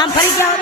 આમ ફરી જાઓ